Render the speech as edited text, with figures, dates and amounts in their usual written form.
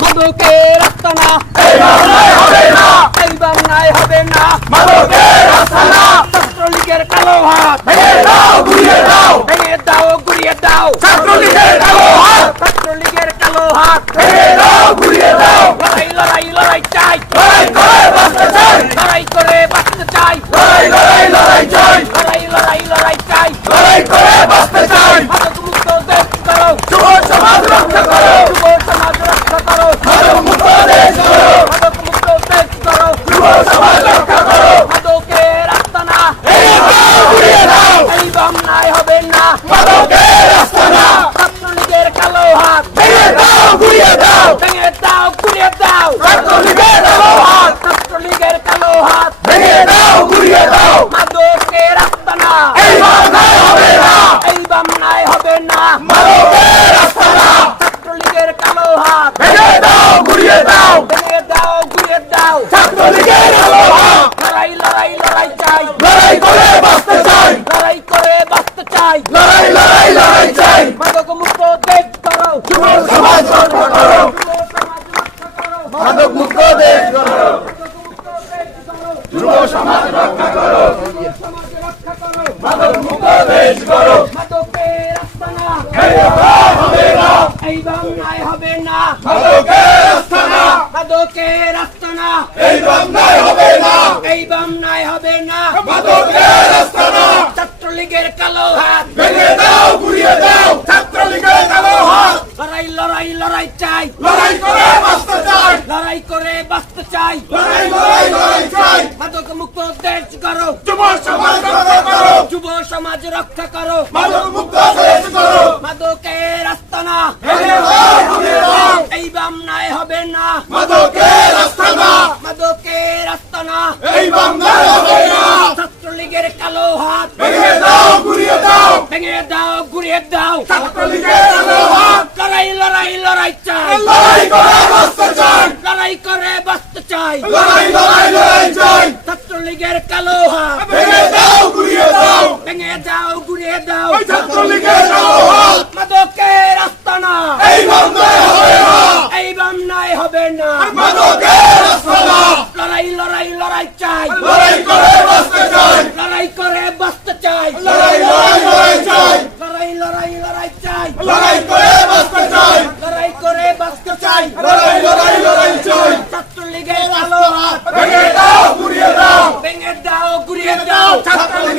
মাদকের আস্তানা এই বাংলায় হবে না, এই বাংলায় হবে না মাদকের আস্তানা। ছাত্রলীগের কালো হাত ভেঙে দাও, গুড়িয়ে দাও, ভেঙে দাও গুড়িয়ে দাও ছাত্রলীগের কালো হাত। ছাত্রলীগের কালো হাত ভেঙে দাও, গুড়িয়ে দাও, লড়াই লড়াই লড়াই চাই লড়াই করে বাঁচতে চাই, লড়াই করে বাঁচতে চাই লড়াই লড়াই লড়াই চাই, লড়াই লড়াই লড়াই চাই লড়াই করে বাঁচতে চাই। মাদক মুক্ত দেশ করো যুব সমাজ রক্ষা করো, যুব সমাজ রক্ষা করো মাদক মুক্ত দেশ করো, মাদক মুক্ত দেশ করো যুব সমাজ রক্ষা করো। মাদকের আস্তানা ভেঙে দাও, গুড়িয়ে দাও, এই বাংলায় হবে না মাদকের আস্তানা। ছাত্রলীগের কালো হাত ভেঙে দাও, গুড়িয়ে দাও, ভেঙে দাও গুড়িয়ে দাও ছাত্রলীগের কালো হাত। ছাত্রলীগের কালো হাত ভেঙে দাও, গুড়িয়ে দাও, মাদকের আস্তানা এই বাংলায় হবে না, এই বাংলায় হবে না মাদকের আস্তানা। ছাত্রলীগের কালো হাত ভেঙে দাও, গুড়িয়ে দাও, ভেঙে দাও গুড়িয়ে দাও ছাত্রলীগের কালো হাত। লড়াই লড়াই লড়াই চাই লড়াই করে বাঁচতে চাই, লড়াই করে বাঁচতে চাই লড়াই লড়াই লড়াই চাই। মাদক মুক্ত দেশ করো যুব সমাজ রক্ষা করো, যুব সমাজ রক্ষা করো মাদক মুক্ত দেশ করো, মাদক মুক্ত দেশ করো যুব সমাজ রক্ষা করো, সমাজ রক্ষা করো মাদক মুক্ত দেশ করো। মাদকের আস্তানা এই বাংলায় হবে না, এই বাংলায় হবে না মাদকের আস্তানা। মাদকের আস্তানা এই বাংলায় হবে না, এই বাংলায় হবে না মাদকের আস্তানা। ছাত্রলীগের কালো হাত ভেঙে দাও, গুড়িয়ে দাও, ছাত্রলীগের কালো হাত। লড়াই লড়াই লড়াই চাই লড়াই করে বাঁচতে চাই, লড়াই করে বাঁচতে চাই লড়াই লড়াই লড়াই চাই। মাদক মুক্ত দেশ করো যুব সমাজ রক্ষা করো, যুব সমাজ রক্ষা করো মাদক মুক্ত দেশ করো। মাদকের আস্তানা ভেঙে দাও, গুড়িয়ে দাও, এই বাংলায় হবে না মাদকের আস্তানা। মাদকের আস্তানা এই বাংলায় হবে না, ছাত্রলীগের কালো হাত ভেঙে দাও, গুড়িয়ে দাও, ভেঙে দাও গুড়িয়ে দাও ছাত্রলীগের কালো হাত। লড়াই লড়াই লড়াই চাই লড়াই করে বাঁচতে চাই, লড়াই করে বাঁচতে চাই লড়াই লড়াই লড়াই চাই। ছাত্রলীগের কালো হাত ভেঙে দাও, গুড়িয়ে দাও, ভেঙে দাও গুড়িয়ে দাও ছাত্রলীগের কালো হাত। মাদকের আস্তানা এই বাংলায় হবে না, এই বাংলায় হবে না মাদকের আস্তানা। লড়াই লড়াই লড়াই চাই লড়াই করে বাঁচতে চাই, লড়াই করে বাঁচতে চাই লড়াই লড়াই লড়াই চাই, লড়াই লড়াই লড়াই চাই লড়াই করে বাঁচতে চাই, লড়াই করে বাঁচতে চাই লড়াই লড়াই লড়াই চাই। ছাত্রলীগের কালো হাত ভেঙে দাও, গুড়িয়ে দাও, ভেঙে দাও গুড়িয়ে দাও ছাত্রলীগের